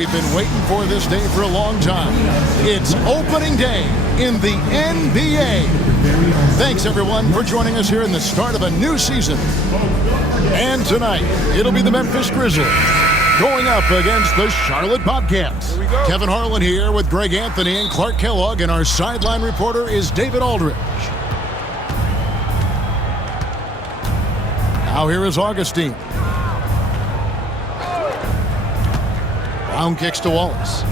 We've been waiting for this day for a long time. It's opening day in the NBA. Thanks, everyone, for joining us here in the start of a new season. And tonight, it'll be the Memphis Grizzlies going up against the Charlotte Bobcats. Kevin Harlan here with Greg Anthony and Clark Kellogg, and our sideline reporter is David Aldridge. Now here is Augustine. Brown kicks to Wallace.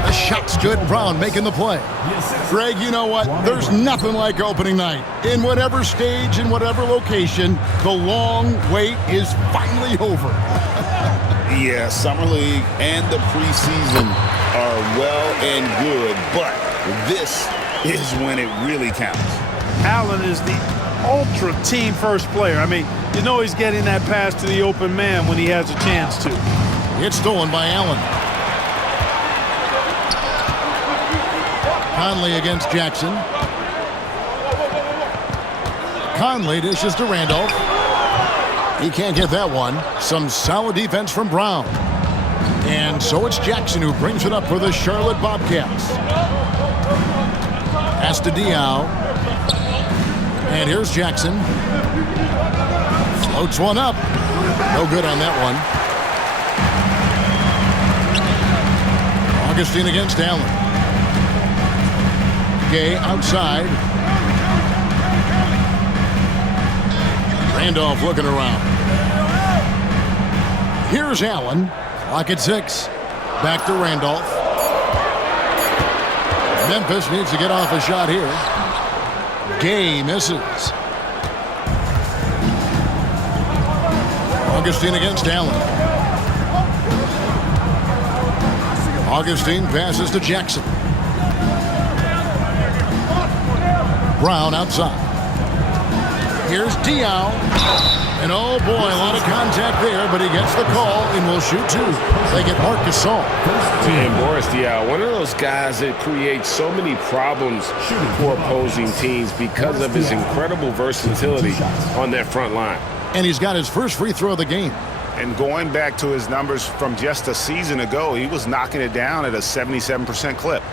The shot's good. Brown making the play. Greg, you know what? There's nothing like opening night. In whatever stage, in whatever location, the long wait is finally over. Yeah, Summer League and the preseason are well and good, but this is when it really counts. Allen is the ultra team first player. I mean, you know he's getting that pass to the open man when he has a chance to. It's stolen by Allen. Conley against Jackson. Conley dishes to Randolph. He can't get that one. Some solid defense from Brown. And so it's Jackson who brings it up for the Charlotte Bobcats. Pass to Diaw. And here's Jackson. Floats one up. No good on that one. Augustine against Allen. Gay outside. Randolph looking around. Here's Allen. Clock at 6. Back to Randolph. Memphis needs to get off a shot here. Gay misses. Augustine against Allen. Augustine passes to Jackson. Brown outside. Here's Diaw. And oh boy, a lot of contact there, but he gets the call and will shoot two. They get Marc Gasol. And Boris Diaw, one of those guys that creates so many problems for opposing teams because of his incredible versatility on that front line. And he's got his first free throw of the game. And going back to his numbers from just a season ago, he was knocking it down at a 77% clip.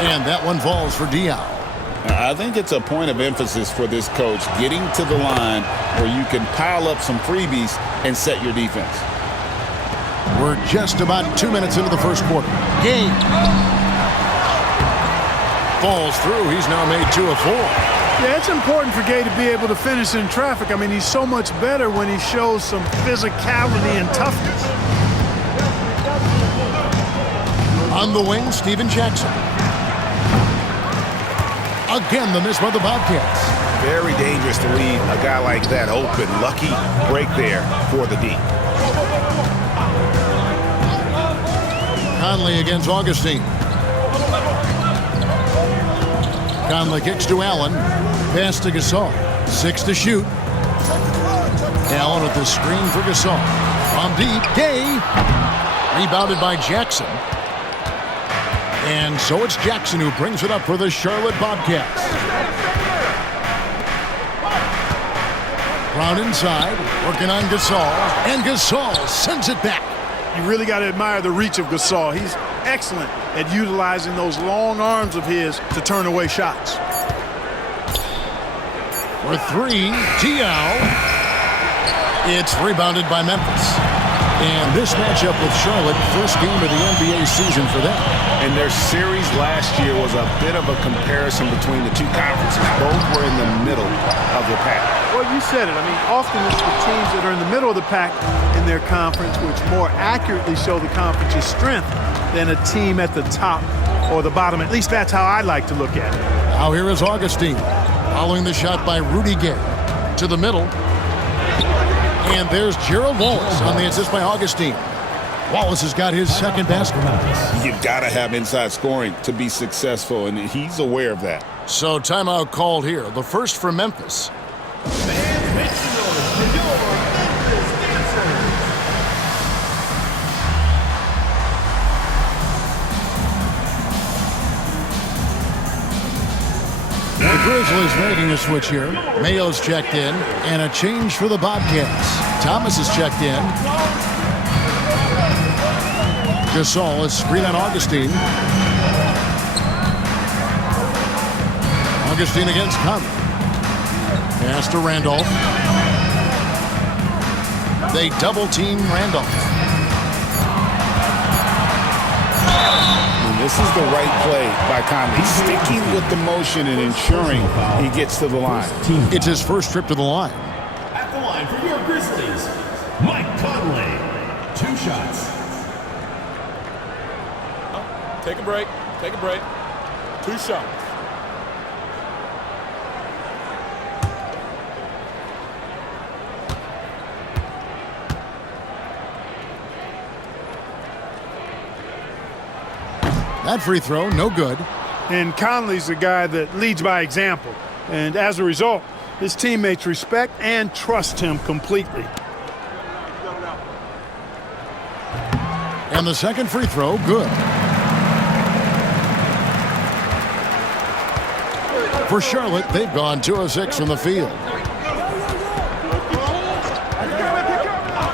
And that one falls for Diaw. I think it's a point of emphasis for this coach, getting to the line where you can pile up some freebies and set your defense. We're just about 2 minutes into the first quarter. Game. Falls through. He's now made 2 of 4. Yeah, it's important for Gay to be able to finish in traffic. I mean, he's so much better when he shows some physicality and toughness. On the wing, Steven Jackson. Again, the miss by the Bobcats. Very dangerous to leave a guy like that open. Lucky break there for the D. Conley against Augustine. Conley kicks to Allen. Pass to Gasol. 6 to shoot. Allen with the screen for Gasol. From deep, Gay. Rebounded by Jackson. And so it's Jackson who brings it up for the Charlotte Bobcats. Brown inside, working on Gasol. And Gasol sends it back. You really got to admire the reach of Gasol. He's excellent at utilizing those long arms of his to turn away shots. For 3, Diaw. It's rebounded by Memphis. And this matchup with Charlotte, first game of the NBA season for them. And their series last year was a bit of a comparison between the two conferences. Both were in the middle of the pack. Well, you said it. I mean, often it's the teams that are in the middle of the pack in their conference which more accurately show the conference's strength than a team at the top or the bottom. At least that's how I like to look at it. Now here is Augustine. Following the shot by Rudy Gay. To the middle. And there's Gerald Wallace on the assist by Augustine. Wallace has got his second basket. You've got to have inside scoring to be successful, and he's aware of that. So timeout called here. The first for Memphis. Grizzlies making a switch here. Mayo's checked in, and a change for the Bobcats. Thomas is checked in. Gasol is screen on Augustine. Augustine against Conley. Pass to Randolph. They double-team Randolph. And this is the right play by Conley. Sticking with the motion and ensuring he gets to the line. It's his first trip to the line. At the line for your Grizzlies, Mike Conley. 2 shots. Take a break. Take a break. 2 shots. That free throw, no good. And Conley's the guy that leads by example. And as a result, his teammates respect and trust him completely. And the second free throw, good. For Charlotte, they've gone 2 of 6 from the field.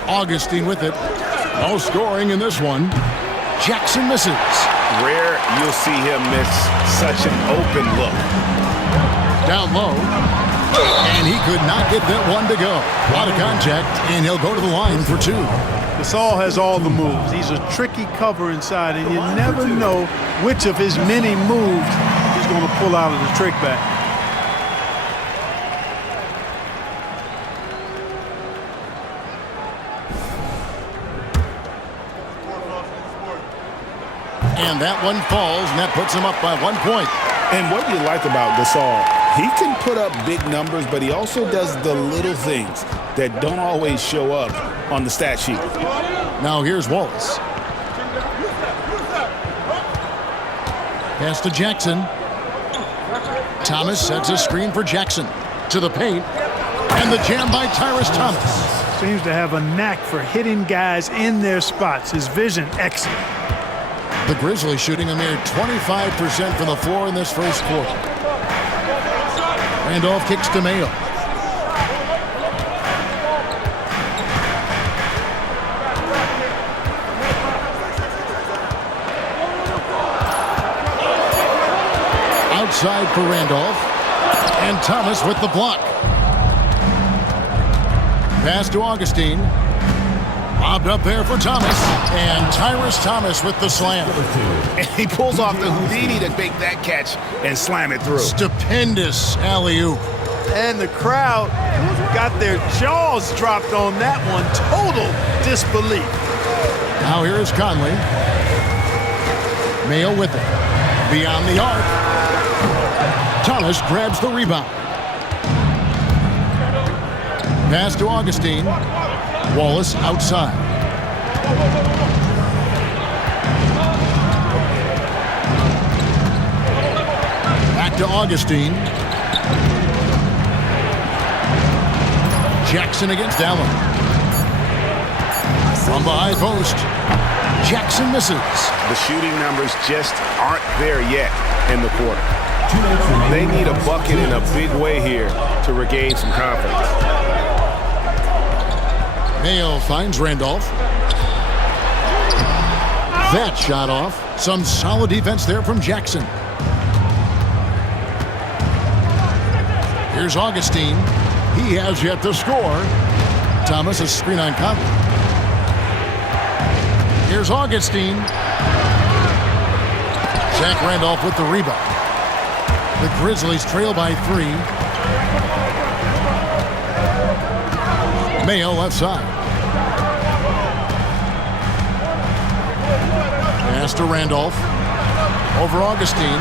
Augustine with it. No scoring in this one. Jackson misses. Rare you'll see him miss such an open look. Down low. And he could not get that one to go. A lot of contact, and he'll go to the line for 2. Gasol has all the moves. He's a tricky cover inside, and you never know which of his many moves he's going to pull out of the trick bag. And that one falls, and that puts him up by 1 point. And what you like about Gasol, he can put up big numbers, but he also does the little things that don't always show up on the stat sheet. Now here's Wallace. Pass to Jackson. Thomas sets a screen for Jackson. To the paint. And the jam by Tyrese Thomas. Seems to have a knack for hitting guys in their spots. His vision, excellent. The Grizzlies shooting a mere 25% from the floor in this first quarter. Randolph kicks to Mayo. Outside for Randolph. And Thomas with the block. Pass to Augustine. Lobbed up there for Thomas. And Tyrese Thomas with the slam. And he pulls off the Houdini to make that catch and slam it through. Stupendous alley-oop. And the crowd got their jaws dropped on that one. Total disbelief. Now here is Conley. Mayo with it. Beyond the arc. Thomas grabs the rebound. Pass to Augustine. Wallace outside. Back to Augustine. Jackson against Allen. From the high post. Jackson misses. The shooting numbers just aren't there yet in the quarter. They need a bucket in a big way here to regain some confidence. Mayo finds Randolph. That shot off. Some solid defense there from Jackson. Here's Augustine. He has yet to score. Thomas a screen on Conley. Here's Augustine. Zach Randolph with the rebound. The Grizzlies trail by 3. Mayo left side. Pass to Randolph. Over Augustine.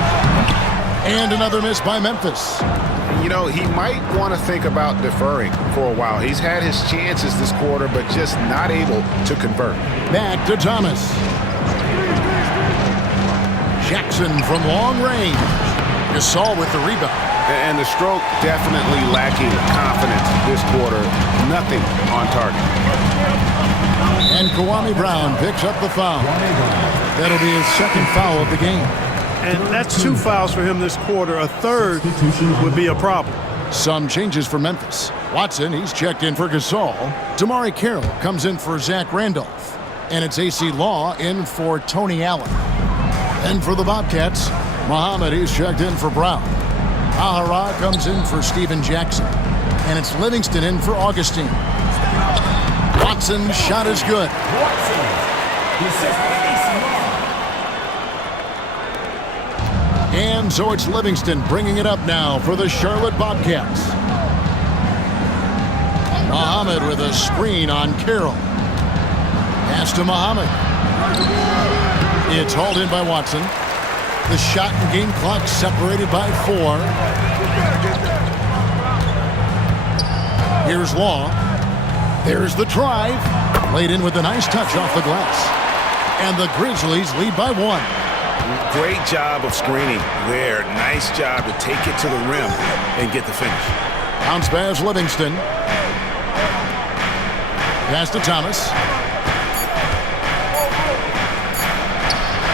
And another miss by Memphis. You know, he might want to think about deferring for a while. He's had his chances this quarter, but just not able to convert. Back to Thomas. Jackson from long range. Gasol with the rebound. And the stroke definitely lacking confidence this quarter. Nothing on target. And Kwame Brown picks up the foul. That'll be his second foul of the game. And that's 2 fouls for him this quarter. A third would be a problem. Some changes for Memphis. Watson, he's checked in for Gasol. Damari Carroll comes in for Zach Randolph. And it's AC Law in for Tony Allen. And for the Bobcats, Muhammad, he's checked in for Brown. Ahara comes in for Steven Jackson. And it's Livingston in for Augustine. Watson's shot is good. And so it's Livingston bringing it up now for the Charlotte Bobcats. Muhammad with a screen on Carroll. Pass to Muhammad. It's hauled in by Watson. The shot and game clock separated by 4. Here's Law. There's the drive. Laid in with a nice touch off the glass. And the Grizzlies lead by 1. Great job of screening there. Nice job to take it to the rim and get the finish. Bounce pass Livingston. Pass to Thomas.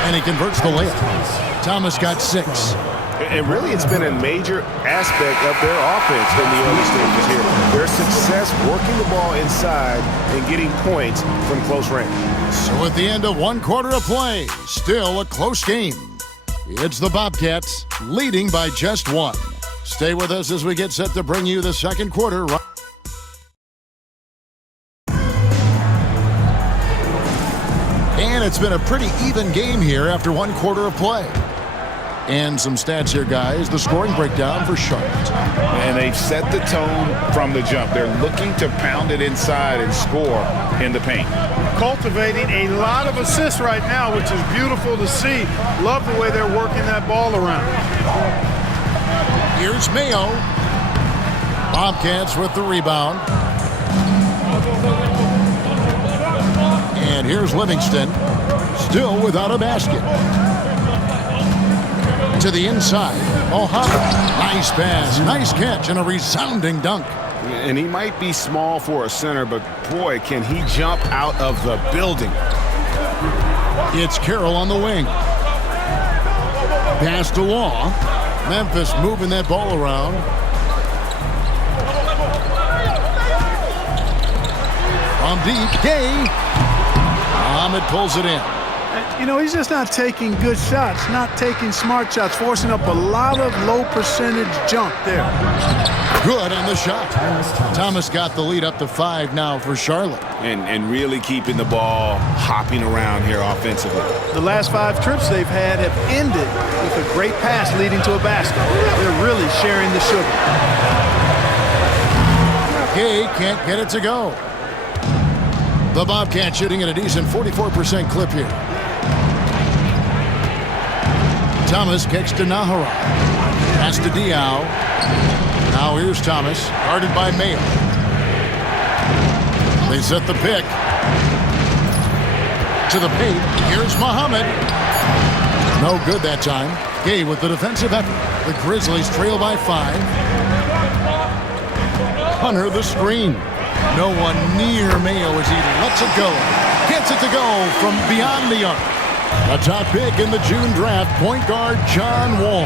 And he converts the layup. Thomas got 6. And really, it's been a major aspect of their offense in the early stages here. Their success working the ball inside and getting points from close range. So at the end of 1 quarter of play, still a close game. It's the Bobcats leading by just 1. Stay with us as we get set to bring you the second quarter. And it's been a pretty even game here after 1 quarter of play. And some stats here, guys. The scoring breakdown for Charlotte. And they've set the tone from the jump. They're looking to pound it inside and score in the paint. Cultivating a lot of assists right now, which is beautiful to see. Love the way they're working that ball around. Here's Mayo. Bobcats with the rebound. And here's Livingston. Still without a basket. To the inside. Muhammad. Nice pass, nice catch, and a resounding dunk. And he might be small for a center, but boy, can he jump out of the building. It's Carroll on the wing. Pass to Law. Memphis moving that ball around. From deep, Gay. Muhammad pulls it in. You know, he's just not taking good shots, not taking smart shots, forcing up a lot of low percentage junk there. Good on the shot. Thomas got the lead up to 5 now for Charlotte. And really keeping the ball hopping around here offensively. The last 5 trips they've had have ended with a great pass leading to a basket. They're really sharing the sugar. Gay can't get it to go. The Bobcats shooting at a decent 44% clip here. Thomas kicks to Nahara. Pass to Diaw. Now here's Thomas, guarded by Mayo. They set the pick. To the paint. Here's Muhammad. No good that time. Gay with the defensive effort. The Grizzlies trail by 5. Under the screen. No one near Mayo as he lets it go. Gets it to go from beyond the arc. A top pick in the June draft, point guard John Wall.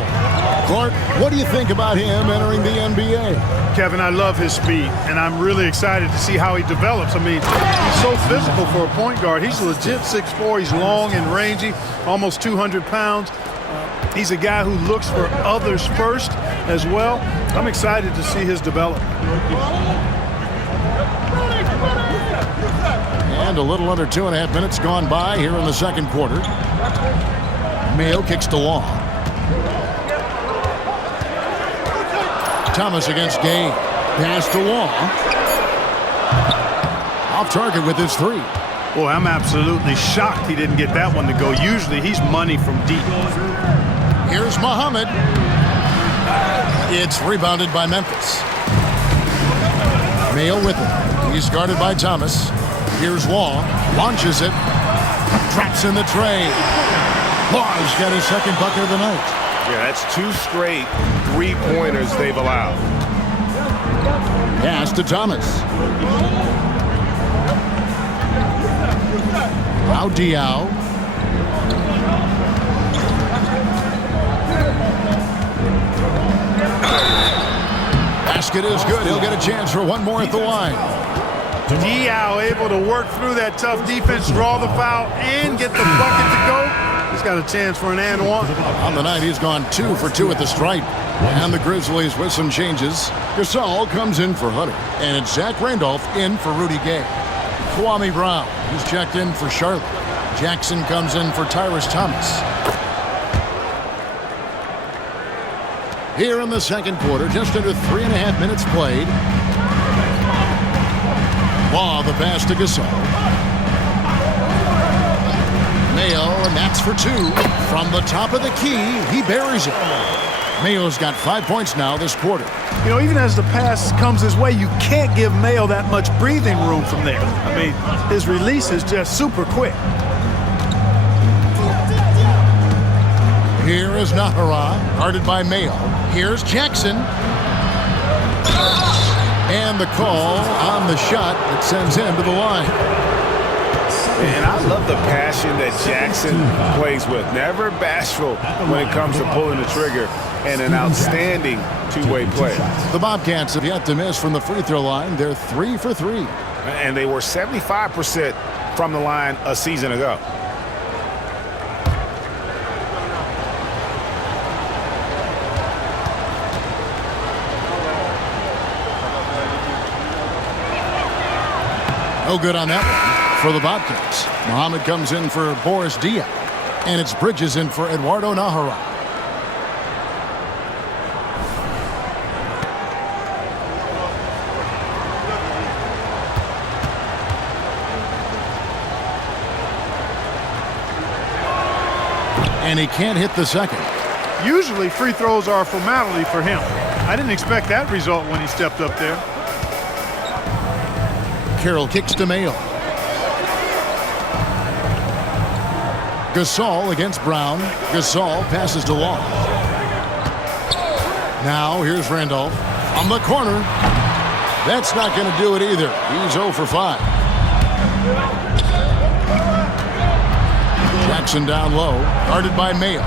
Clark, what do you think about him entering the NBA? Kevin, I love his speed, and I'm really excited to see how he develops. I mean, he's so physical for a point guard. He's legit 6'4". He's long and rangy, almost 200 pounds. He's a guy who looks for others first as well. I'm excited to see his development. And a little under 2.5 minutes gone by here in the second quarter. Mayo kicks to Law. Thomas against Gay. Pass to Law. Off target with his 3. Boy, I'm absolutely shocked he didn't get that one to go. Usually he's money from deep. Here's Muhammad. It's rebounded by Memphis. Mayo with it. He's guarded by Thomas. Here's Law. Launches it. Drops in the tray. Law's got his second bucket of the night. Yeah, that's 2 straight 3-pointers they've allowed. Pass to Thomas. Now Diaw. basket is good. He'll get a chance for one more at the line. Diao able to work through that tough defense, draw the foul, and get the bucket to go. He's got a chance for an and one. On the night, he's gone 2 for 2 at the stripe. And the Grizzlies with some changes. Gasol comes in for Hunter. And it's Zach Randolph in for Rudy Gay. Kwame Brown, he's checked in for Charlotte. Jackson comes in for Tyrese Thomas. Here in the second quarter, just under 3.5 minutes played. Law, the pass to Gasol. Mayo, and that's for 2. From the top of the key, he buries it. Mayo's got 5 points now this quarter. You know, even as the pass comes his way, you can't give Mayo that much breathing room from there. I mean, his release is just super quick. Here is Nahara, guarded by Mayo. Here's Jackson. And the call on the shot that sends him to the line. And I love the passion that Jackson plays with. Never bashful when it comes to pulling the trigger, and an outstanding two-way play. The Bobcats have yet to miss from the free throw line. They're 3 for 3. And they were 75% from the line a season ago. No good on that one for the Bobcats. Muhammad comes in for Boris Diaw. And it's Bridges in for Eduardo Nahara. And he can't hit the second. Usually free throws are a formality for him. I didn't expect that result when he stepped up there. Carroll kicks to Mayo. Gasol against Brown. Gasol passes to Long. Now here's Randolph on the corner. That's not going to do it either. He's 0 for 5. Jackson down low, guarded by Mayo.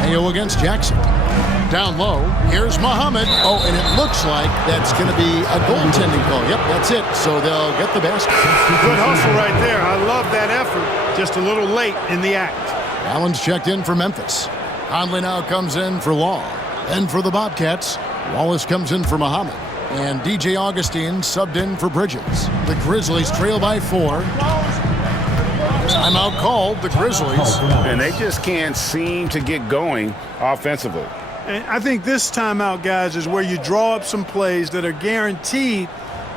Mayo against Jackson. Down low, here's Muhammad. Oh, and it looks like that's going to be a goaltending call. Yep, that's it. So they'll get the basket. Good hustle right there. I love that effort. Just a little late in the act. Allen's checked in for Memphis. Conley now comes in for Law. And for the Bobcats, Wallace comes in for Muhammad. And DJ Augustine subbed in for Bridges. The Grizzlies trail by 4. Timeout called, the Grizzlies. And they just can't seem to get going offensively. And I think this timeout, guys, is where you draw up some plays that are guaranteed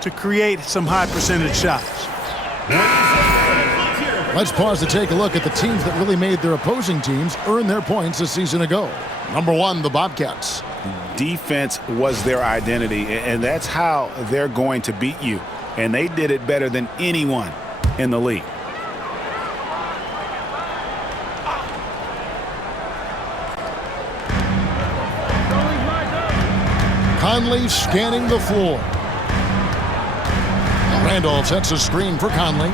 to create some high percentage shots. Let's pause to take a look at the teams that really made their opposing teams earn their points a season ago. Number 1, the Bobcats. Defense was their identity, and that's how they're going to beat you. And they did it better than anyone in the league. Conley scanning the floor. Randolph sets a screen for Conley.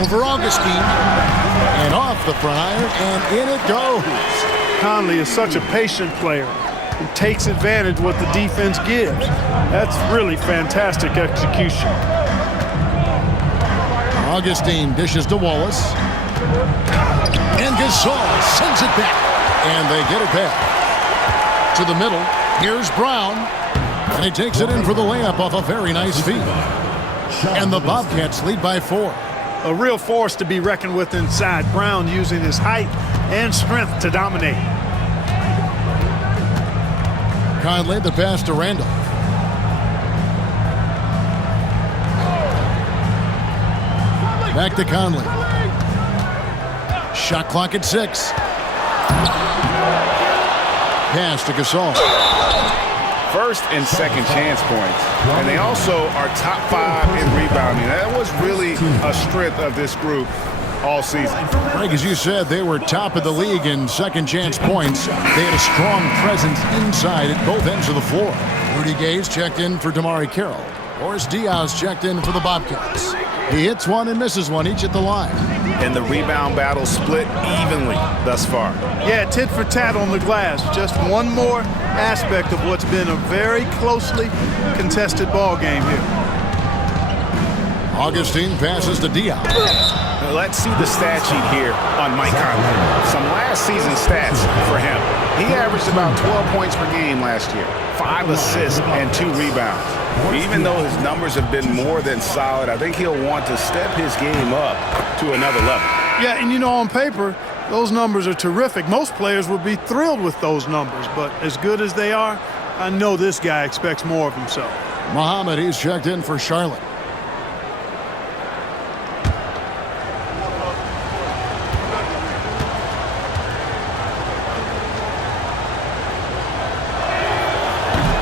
Over Augustine. And off the prior, and in it goes. Conley is such a patient player. He takes advantage of what the defense gives. That's really fantastic execution. Augustine dishes to Wallace. And Gasol sends it back. And they get it back. To the middle. Here's Brown. And he takes it in for the layup off a very nice feed. And the Bobcats lead by 4. A real force to be reckoned with inside. Brown using his height and strength to dominate. Conley, the pass to Randolph. Back to Conley. Shot clock at 6. Pass to Gasol. First and second chance points. And they also are top 5 in rebounding. That was really a strength of this group all season. Greg, as you said, they were top of the league in second chance points. They had a strong presence inside at both ends of the floor. Rudy Gay's checked in for Damari Carroll. Boris Diaw's checked in for the Bobcats. He hits one and misses one, each at the line. And the rebound battle split evenly thus far. Yeah, tit for tat on the glass. Just one more aspect of what's been a very closely contested ball game here. Augustine passes to Diop. Now let's see the stat sheet here on Mike Conley. Some last season stats for him. He averaged about 12 points per game last year, 5 assists and 2 rebounds. Even though his numbers have been more than solid, I think he'll want to step his game up to another level. Yeah, and you know, on paper, those numbers are terrific. Most players would be thrilled with those numbers, but as good as they are, I know this guy expects more of himself. Muhammad, he's checked in for Charlotte.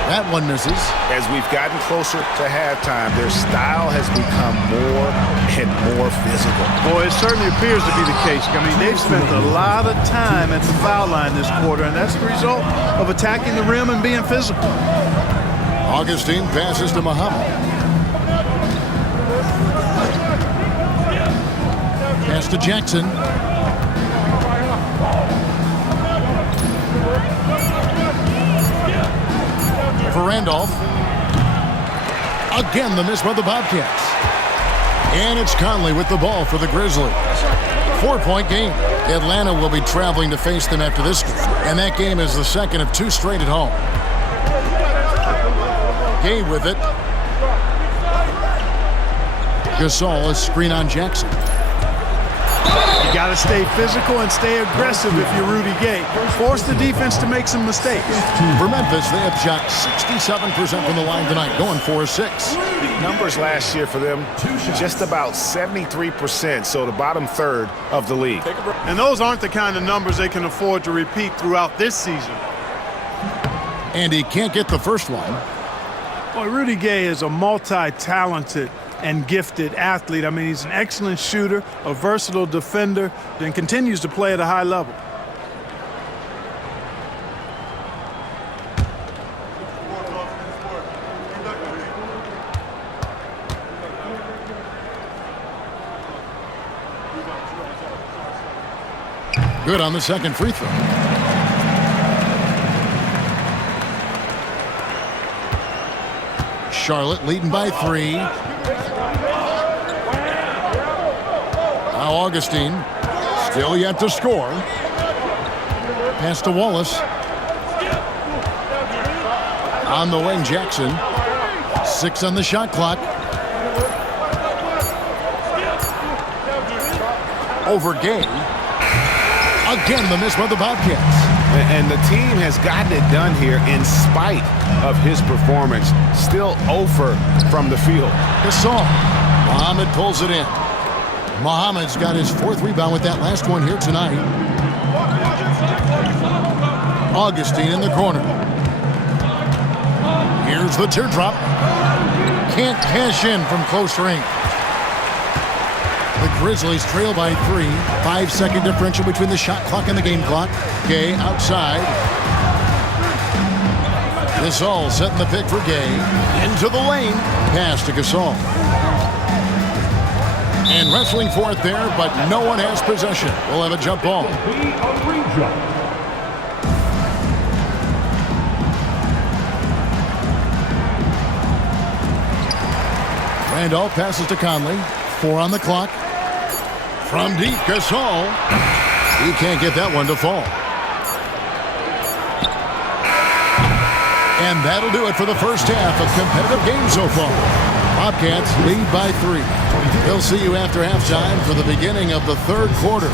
That one misses. As we've gotten closer to halftime, their style has become more and more physical. Boy, it certainly appears to be the case. I mean, they've spent a lot of time at the foul line this quarter, and that's the result of attacking the rim and being physical. Augustine passes to Muhammad. Pass to Jackson. For Randolph. Again, the miss by the Bobcats. And it's Conley with the ball for the Grizzlies. 4-point game. Atlanta will be traveling to face them after this, and that game is the second of 2 straight at home. Gay with it. Gasol is screen on Jackson. You got to stay physical and stay aggressive if you're Rudy Gay. Force the defense to make some mistakes. For Memphis, they have shot 67% from the line tonight, going 4-6. Numbers last year for them, just about 73%, so the bottom third of the league. And those aren't the kind of numbers they can afford to repeat throughout this season. And he can't get the first one. Boy, Rudy Gay is a multi-talented and gifted athlete. I mean, he's an excellent shooter, a versatile defender, and continues to play at a high level. Good on the second free throw. Charlotte leading by 3. Now Augustine, still yet to score. Pass to Wallace. On the wing, Jackson. 6 on the shot clock. Over Gay. Again, the miss by the Bobcats. And the team has gotten it done here in spite of his performance. Still 0 from the field. Gasol. Muhammad pulls it in. Muhammad's got his 4th rebound with that last one here tonight. Augustine in the corner. Here's the teardrop. Can't cash in from close range. The Grizzlies trail by 3. 5-second differential between the shot clock and the game clock. Gay outside. Gasol setting the pick for Gay. Into the lane. Pass to Gasol. And wrestling for it there, but no one has possession. We'll have a jump ball. Randolph passes to Conley. 4 on the clock. From deep, Gasol. He can't get that one to fall. And that'll do it for the first half of competitive game so far. Bobcats lead by 3. We'll see you after halftime for the beginning of the 3rd quarter.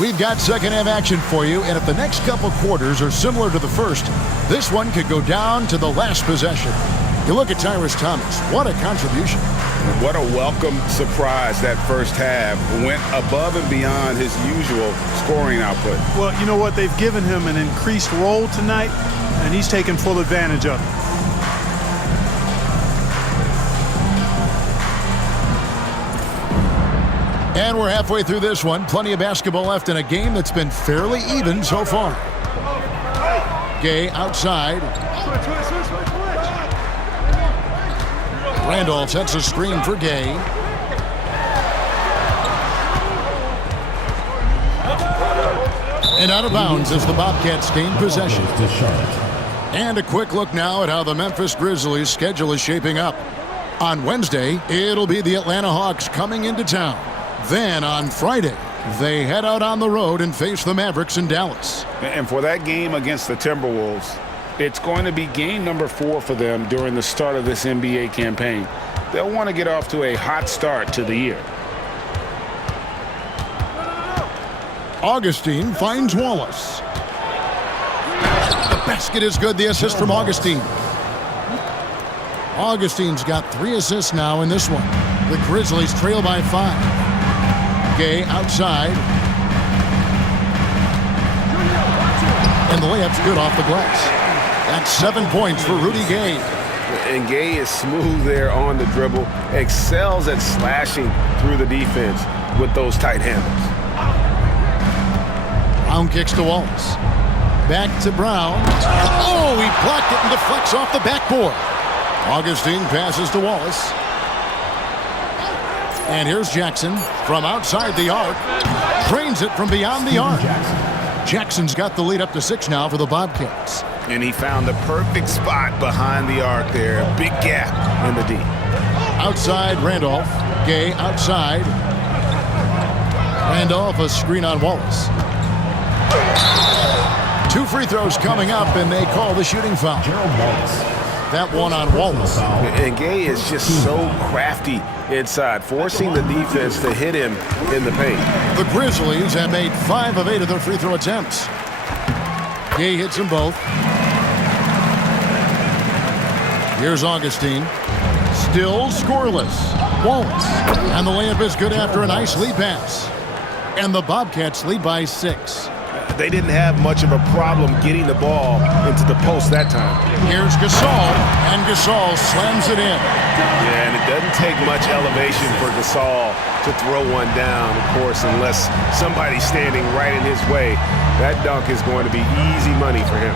We've got second half action for you, and if the next couple quarters are similar to the first, this one could go down to the last possession. You look at Tyrus Thomas. What a contribution. What a welcome surprise that first half. Went above and beyond his usual scoring output. Well, you know what? They've given him an increased role tonight, and he's taken full advantage of it. And we're halfway through this one. Plenty of basketball left in a game that's been fairly even so far. Gay outside. Randolph sets a screen for Gay. And out of bounds as the Bobcats gain possession. And a quick look now at how the Memphis Grizzlies' schedule is shaping up. On Wednesday, it'll be the Atlanta Hawks coming into town. Then on Friday, they head out on the road and face the Mavericks in Dallas. And for that game against the Timberwolves, it's going to be game number 4 for them during the start of this NBA campaign. They'll want to get off to a hot start to the year. Augustine finds Wallace. The basket is good. The assist from Augustine. Augustine's got 3 assists now in this one. The Grizzlies trail by 5. Gay outside. And the layup's good off the glass. That's 7 points for Rudy Gay. And Gay is smooth there on the dribble. Excels at slashing through the defense with those tight handles. Brown kicks to Wallace. Back to Brown. Oh, he blocked it and deflects off the backboard. Augustine passes to Wallace. And here's Jackson from outside the arc. Drains it from beyond the arc. Jackson's got the lead up to 6 now for the Bobcats. And he found the perfect spot behind the arc there. Big gap in the D. Outside Randolph. Gay outside. Randolph a screen on Wallace. 2 free throws coming up, and they call the shooting foul. That one on Wallace. And Gay is just so crafty inside, forcing the defense to hit him in the paint. The Grizzlies have made 5 of 8 of their free throw attempts. Gay hits them both. Here's Augustine. Still scoreless. Wallace. And the layup is good after a nice lead pass. And the Bobcats lead by 6. They didn't have much of a problem getting the ball into the post that time. Here's Gasol, and Gasol slams it in. Yeah, and it doesn't take much elevation for Gasol to throw one down, of course, unless somebody's standing right in his way. That dunk is going to be easy money for him.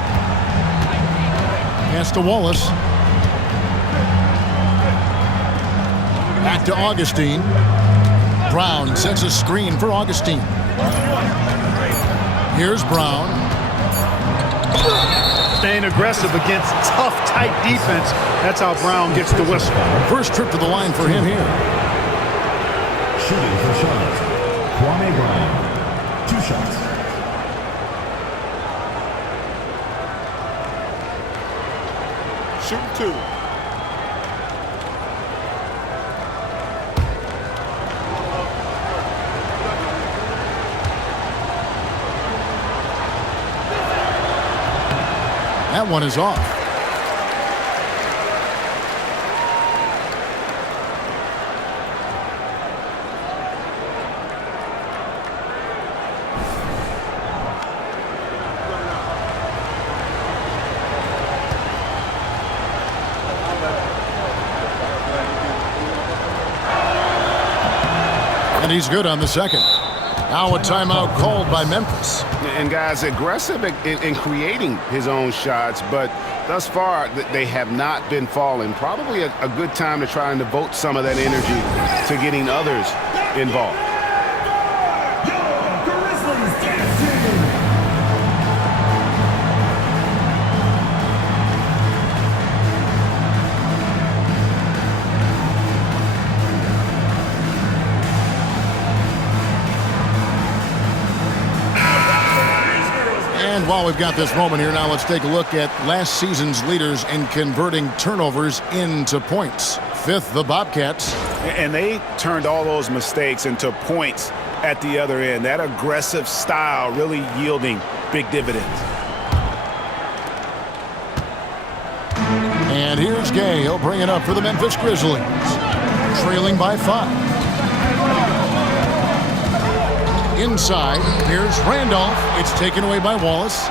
Pass to Wallace. Back to Augustine. Brown sets a screen for Augustine. Here's Brown. Staying aggressive against tough, tight defense. That's how Brown gets the whistle. First trip to the line for him here. Shooting for Charlotte, Kwame Brown. 2 shots. Shooting 2. That one is off. And he's good on the second. Now a timeout called by Memphis. And guys, aggressive in creating his own shots, but thus far they have not been falling. Probably a good time to try and devote some of that energy to getting others involved. And while we've got this moment here, now let's take a look at last season's leaders in converting turnovers into points. 5th, the Bobcats. And they turned all those mistakes into points at the other end. That aggressive style really yielding big dividends. And here's Gay. He'll bring it up for the Memphis Grizzlies. Trailing by 5. Inside, here's Randolph. It's taken away by Wallace.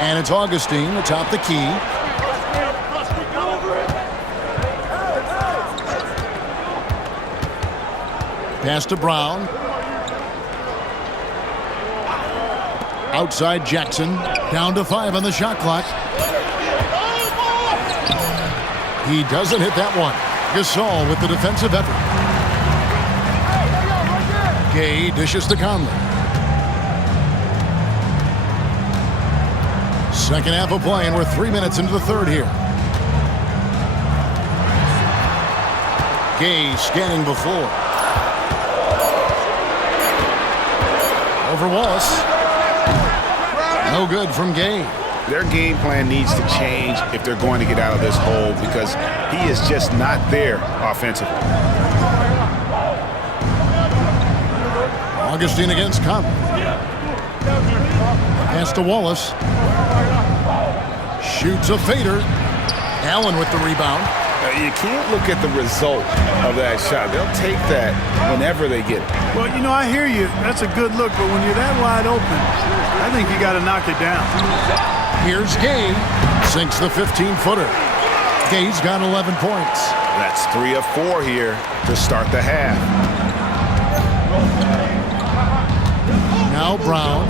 And it's Augustine atop the key. Pass to Brown. Outside Jackson. Down to 5 on the shot clock. He doesn't hit that one. Gasol with the defensive effort. Gay dishes to Conley. Second half of play, and we're 3 minutes into the third here. Gay scanning before. Over Wallace. No good from Gay. Their game plan needs to change if they're going to get out of this hole because he is just not there offensively. Augustine against Conley. Pass to Wallace. Shoots a fader. Allen with the rebound. You can't look at the result of that shot. They'll take that whenever they get it. Well, you know, I hear you. That's a good look, but when you're that wide open, I think you got to knock it down. Here's Gay. Sinks the 15-footer. Gay's got 11 points. That's 3 of 4 here to start the half. Now Brown.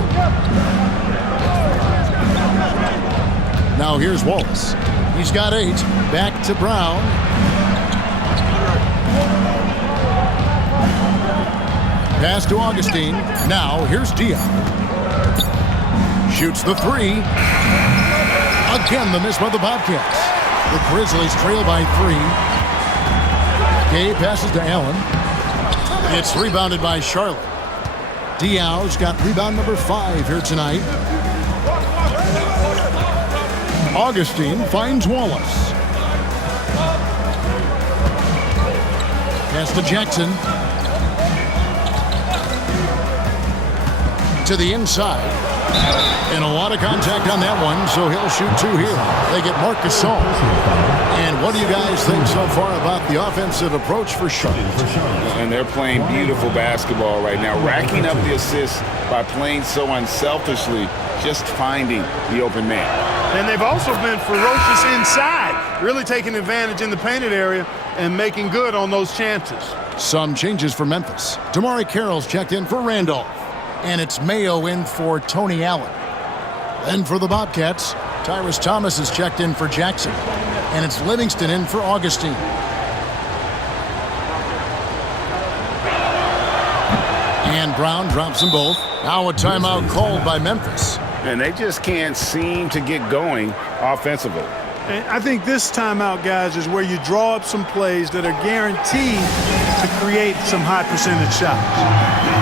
Now here's Wallace. He's got 8. Back to Brown. Pass to Augustine. Now here's Diaz. Shoots the 3. Again, the miss by the Bobcats. The Grizzlies trail by 3. Gay passes to Allen. It's rebounded by Charlotte. Diaz got rebound number 5 here tonight. Augustine finds Wallace. Pass to Jackson. To the inside. And a lot of contact on that one, so he'll shoot 2 here. They get Marc Gasol. And what do you guys think so far about the offensive approach for Charlotte? And they're playing beautiful basketball right now, racking up the assists by playing so unselfishly, just finding the open man. And they've also been ferocious inside, really taking advantage in the painted area and making good on those chances. Some changes for Memphis. Damari Carroll's checked in for Randolph. And it's Mayo in for Tony Allen. Then for the Bobcats, Tyrus Thomas is checked in for Jackson. And it's Livingston in for Augustine. And Brown drops them both. Now a timeout called by Memphis. And they just can't seem to get going offensively. And I think this timeout, guys, is where you draw up some plays that are guaranteed to create some high percentage shots.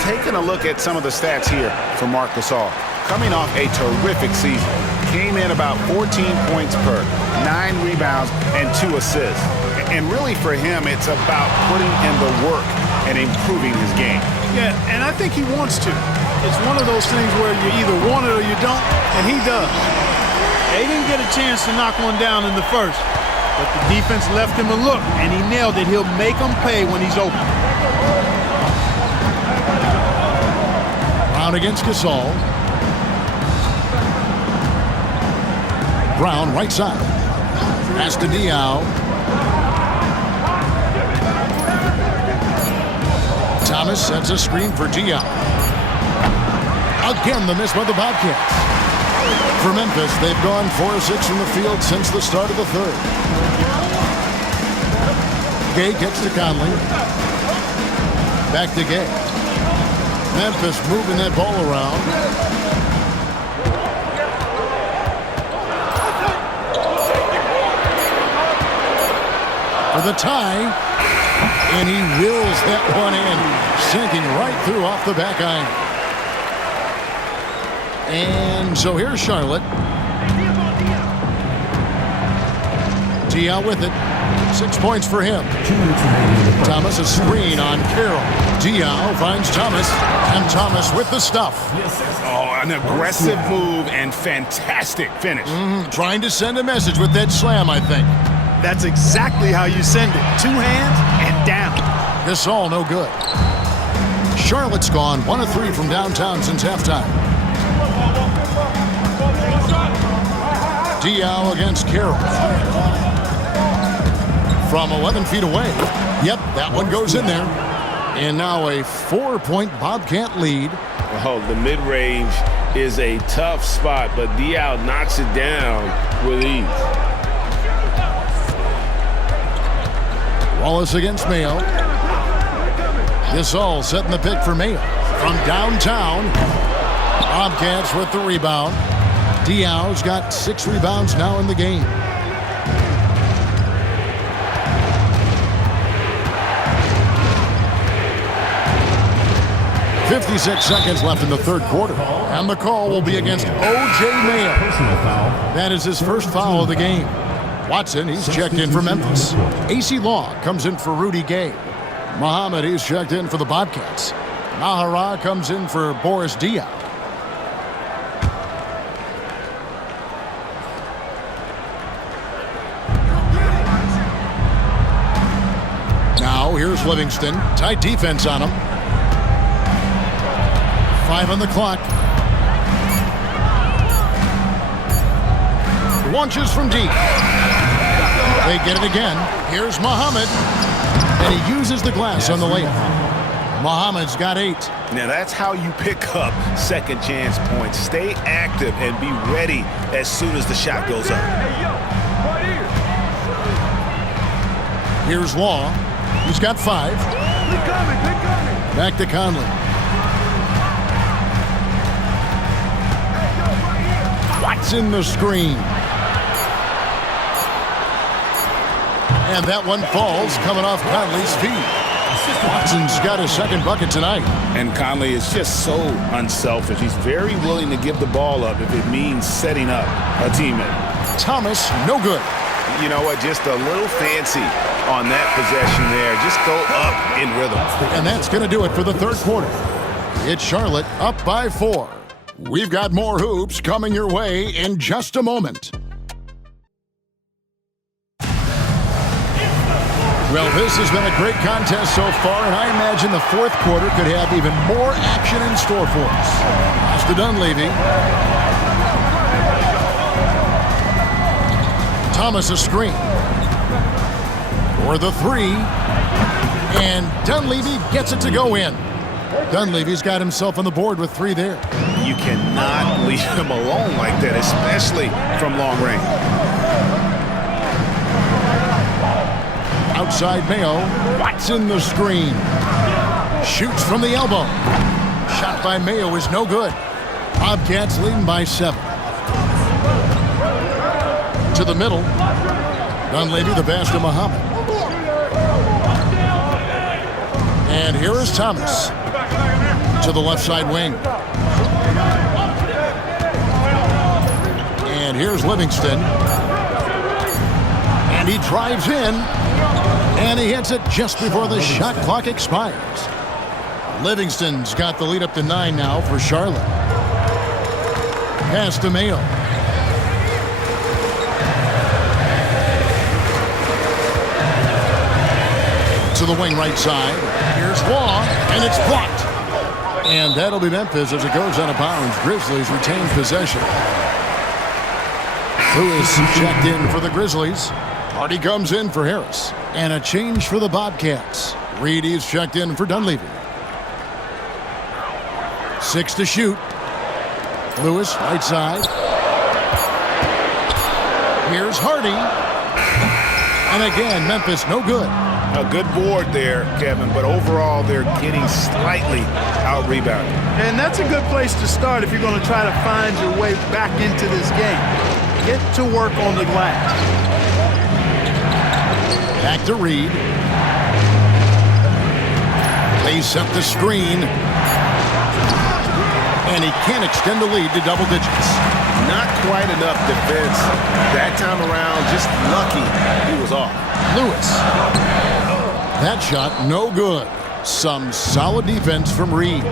Taking a look at some of the stats here for Marc Gasol. Coming off a terrific season. Came in about 14 points per, 9 rebounds, and 2 assists. And really for him, it's about putting in the work and improving his game. Yeah, and I think he wants to. It's one of those things where you either want it or you don't, and he does. They didn't get a chance to knock one down in the first, but the defense left him a look, and he nailed it. He'll make them pay when he's open. Brown against Gasol. Brown right side. Pass to Diaz. Thomas sets a screen for Diaz. Again, the miss by the Bobcats. For Memphis, they've gone 4 of 6 from the field since the start of the third. Gay gets to Conley. Back to Gay. Memphis moving that ball around. For the tie. And he wills that one in, sinking right through off the back iron. And so here's Charlotte. Diaz with it. 6 points for him. Thomas a screen on Carroll. Diaw finds Thomas, and Thomas with the stuff. Oh, an aggressive move and fantastic finish. Trying to send a message with that slam, I think. That's exactly how you send it. 2 hands and down. Gasol no good. Charlotte's gone 1 of 3 from downtown since halftime. Diaw against Carroll. From 11 feet away. Yep, that one goes in there. And now a 4-point Bobcat lead. Oh, the mid-range is a tough spot, but Diaw knocks it down with ease. Wallace against Mayo. Gasol setting the pick for Mayo. From downtown, Bobcats with the rebound. Diaw's got 6 rebounds now in the game. .56 seconds left in the third quarter. And the call will be against O.J. Mayo. That is his first foul of the game. Watson, he's checked in for Memphis. AC Law comes in for Rudy Gay. Muhammad, he's checked in for the Bobcats. Nahara comes in for Boris Diaw. Now, here's Livingston. Tight defense on him. 5 on the clock. Launches from deep. They get it again. Here's Muhammad. And he uses the glass on the layup. Muhammad's got 8. Now that's how you pick up second chance points. Stay active and be ready as soon as the shot goes up. Here's Law. He's got 5. Back to Conley. Watson the screen. And that one falls coming off Conley's feet. Watson's got his second bucket tonight. And Conley is just so unselfish. He's very willing to give the ball up if it means setting up a teammate. Thomas, no good. You know what? Just a little fancy on that possession there. Just go up in rhythm. And that's going to do it for the third quarter. It's Charlotte up by 4. We've got more hoops coming your way in just a moment. Well, this has been a great contest so far, and I imagine the fourth quarter could have even more action in store for us. Pass to Dunleavy. Thomas a screen. For the 3. And Dunleavy gets it to go in. Dunleavy's got himself on the board with 3 there. You cannot leave him alone like that, especially from long range. Outside Mayo. Watson the screen. Shoots from the elbow. Shot by Mayo is no good. Bobcats leading by 7. To the middle. Dunleavy the pass to Muhammad. And here is Thomas. To the left side wing. And here's Livingston. And he drives in. And he hits it just before the shot clock expires. Livingston's got the lead up to 9 now for Charlotte. Pass to Mayo. To the wing right side. Here's Law, and it's blocked. And that'll be Memphis as it goes out of bounds. Grizzlies retain possession. Lewis checked in for the Grizzlies. Hardy comes in for Harris. And a change for the Bobcats. Reedy's checked in for Dunleavy. 6 to shoot. Lewis, right side. Here's Hardy. And again, Memphis, no good. A good board there, Kevin, but overall they're getting slightly out-rebounded. And that's a good place to start if you're going to try to find your way back into this game. Get to work on the glass. Back to Reed. They set the screen. And he can't extend the lead to double digits. Not quite quite enough defense. That time around, just lucky he was off. Lewis. That shot, no good. Some solid defense from Reed.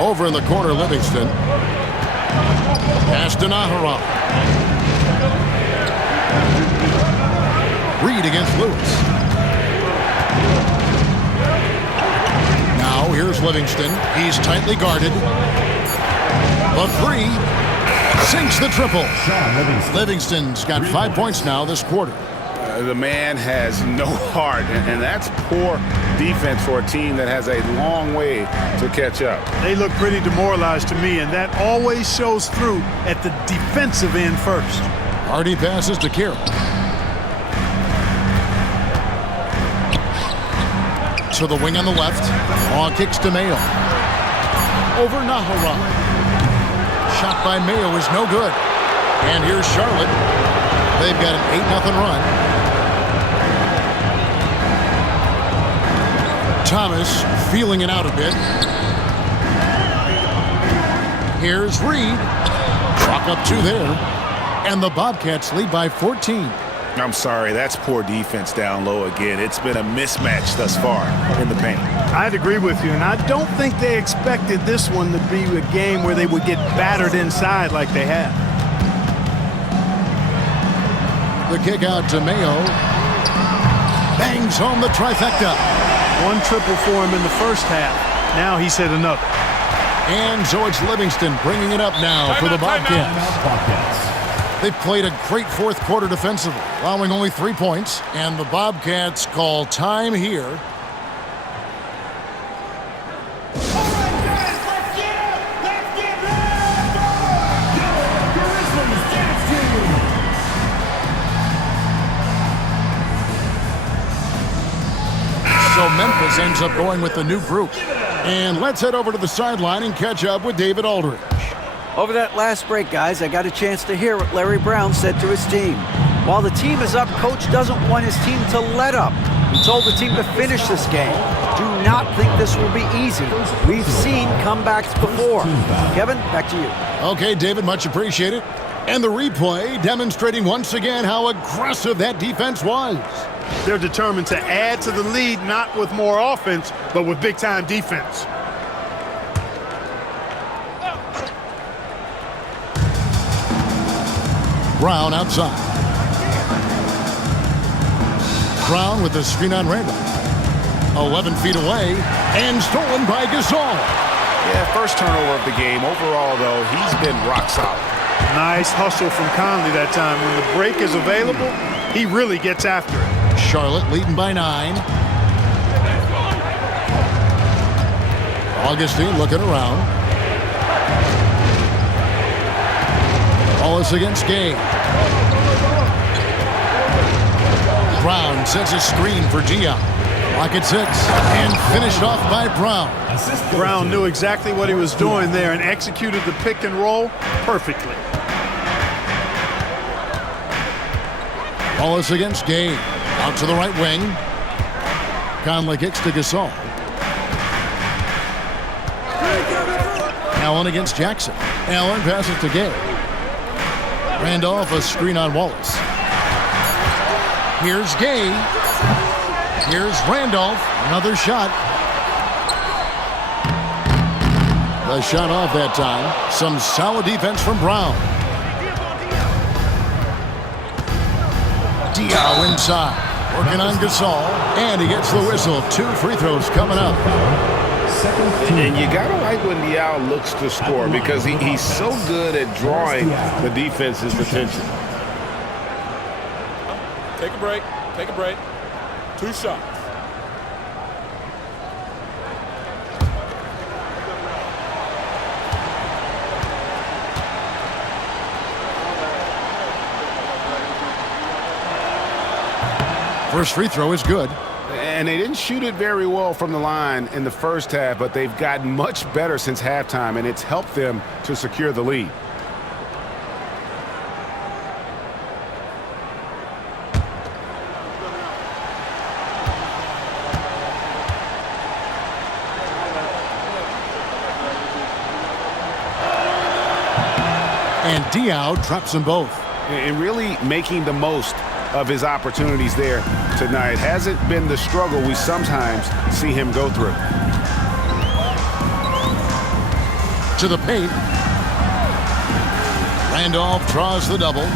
Over in the corner, Livingston. Pass to Nahara. Reed against Lewis. Now here's Livingston. He's tightly guarded. The three sinks the triple. Livingston's got 5 points now this quarter. The man has no heart, and that's poor defense for a team that has a long way to catch up. They look pretty demoralized to me, and that always shows through at the defensive end first. Hardy passes to Carroll. To the wing on the left. Ball kicks to Mayo. Over Nahara. Shot by Mayo is no good. And here's Charlotte. They've got an 8-0 run. Thomas feeling it out a bit. Here's Reed. Chalk up 2 there. And the Bobcats lead by 14. I'm sorry, that's poor defense down low again. It's been a mismatch thus far in the paint. I'd agree with you, and I don't think they expected this one to be a game where they would get battered inside like they have. The kick out to Mayo. Bangs home the trifecta. 1 triple for him in the first half. Now he's hit another. And so it's Livingston bringing it up now for the Bobcats. They've played a great fourth quarter defensively, allowing only 3 points. And the Bobcats call time here. So Memphis ends up going with the new group. And let's head over to the sideline and catch up with David Aldridge. Over that last break, guys, I got a chance to hear what Larry Brown said to his team. While the team is up, Coach doesn't want his team to let up. He told the team to finish this game. Do not think this will be easy. We've seen comebacks before. Kevin, back to you. Okay, David, much appreciated. And the replay demonstrating once again how aggressive that defense was. They're determined to add to the lead, not with more offense, but with big-time defense. Brown outside. Brown with the screen on Randall. 11 feet away and stolen by Gasol. Yeah, first turnover of the game. Overall, though, he's been rock solid. Nice hustle from Conley that time. When the break is available, he really gets after it. Charlotte leading by 9. Augustine looking around. Wallace against Gay. Brown sets a screen for Gia. Lock at 6 and finished off by Brown. Brown knew exactly what he was doing there and executed the pick and roll perfectly. Wallace against Gay. Out to the right wing. Conley kicks to Gasol. Allen against Jackson. Allen passes to Gay. Randolph a screen on Wallace. Here's Gay. Here's Randolph. Another shot. The shot off that time. Some solid defense from Brown. Diaw inside. Working on Gasol. And he gets the whistle. 2 free throws coming up. And you got to like when Diaw looks to score because he's so good at drawing the defense's attention. Take a break. Take a break. 2 shots. First free throw is good. And they didn't shoot it very well from the line in the first half, but they've gotten much better since halftime, and it's helped them to secure the lead. And Diao drops them both. And really making the most of his opportunities there tonight. Hasn't been the struggle we sometimes see him go through. To the paint. Randolph draws the double.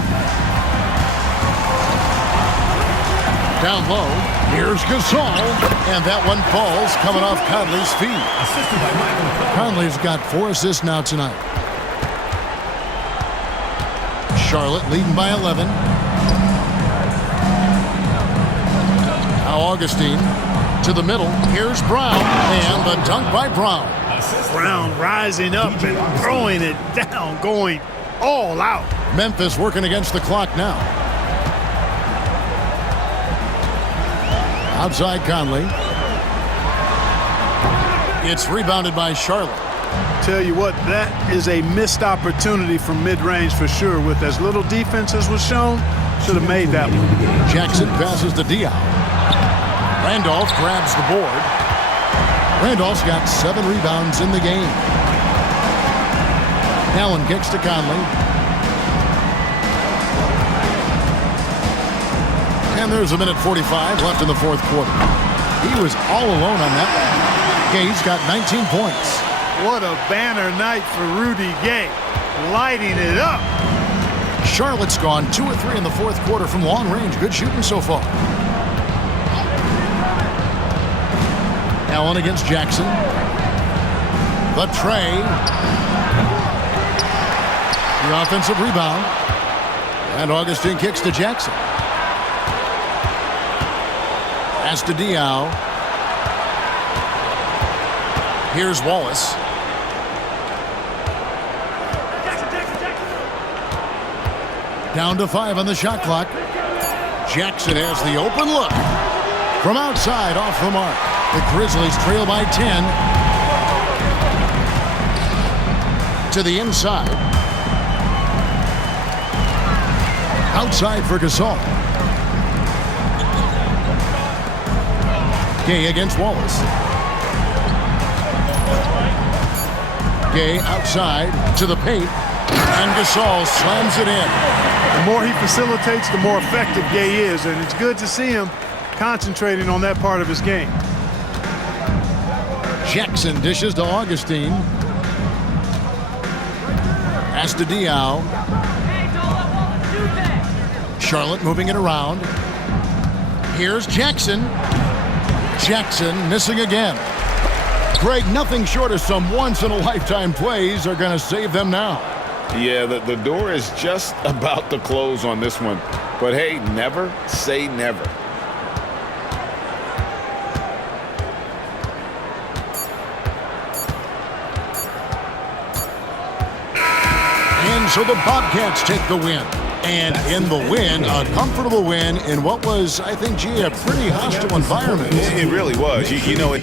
Down low. Here's Gasol. And that one falls coming off Conley's feet. Assisted by Michael. Conley's got 4 assists now tonight. Charlotte leading by 11. Now Augustine to the middle. Here's Brown. And the dunk by Brown. Brown rising up and throwing it down, going all out. Memphis working against the clock now. Outside Conley. It's rebounded by Charlotte. Tell you what, that is a missed opportunity from mid-range for sure. With as little defense as was shown, should have made that one. Jackson passes to Diao. Randolph grabs the board. Randolph's got 7 rebounds in the game. Allen kicks to Conley. And there's a minute 45 left in the fourth quarter. He was all alone on that one. Gay's got 19 points. What a banner night for Rudy Gay. Lighting it up. Charlotte's gone 2 of 3 in the fourth quarter from long range. Good shooting so far. Allen against Jackson. The tray. The offensive rebound. And Augustine kicks to Jackson. Pass to Diao. Here's Wallace. Down to 5 on the shot clock. Jackson has the open look. From outside, off the mark. The Grizzlies trail by 10. To the inside. Outside for Gasol. Gay against Wallace. Gay outside to the paint. And Gasol slams it in. The more he facilitates, the more effective Gay is. And it's good to see him concentrating on that part of his game. Jackson dishes to Augustine. Pass to Diao. Charlotte moving it around. Here's Jackson. Jackson missing again. Greg, nothing short of some once-in-a-lifetime plays are going to save them now. Yeah, the door is just about to close on this one. But hey, never say never. And so the Bobcats take the win. And in the win, a comfortable win in what was, I think, a pretty hostile environment. It really was. You know, it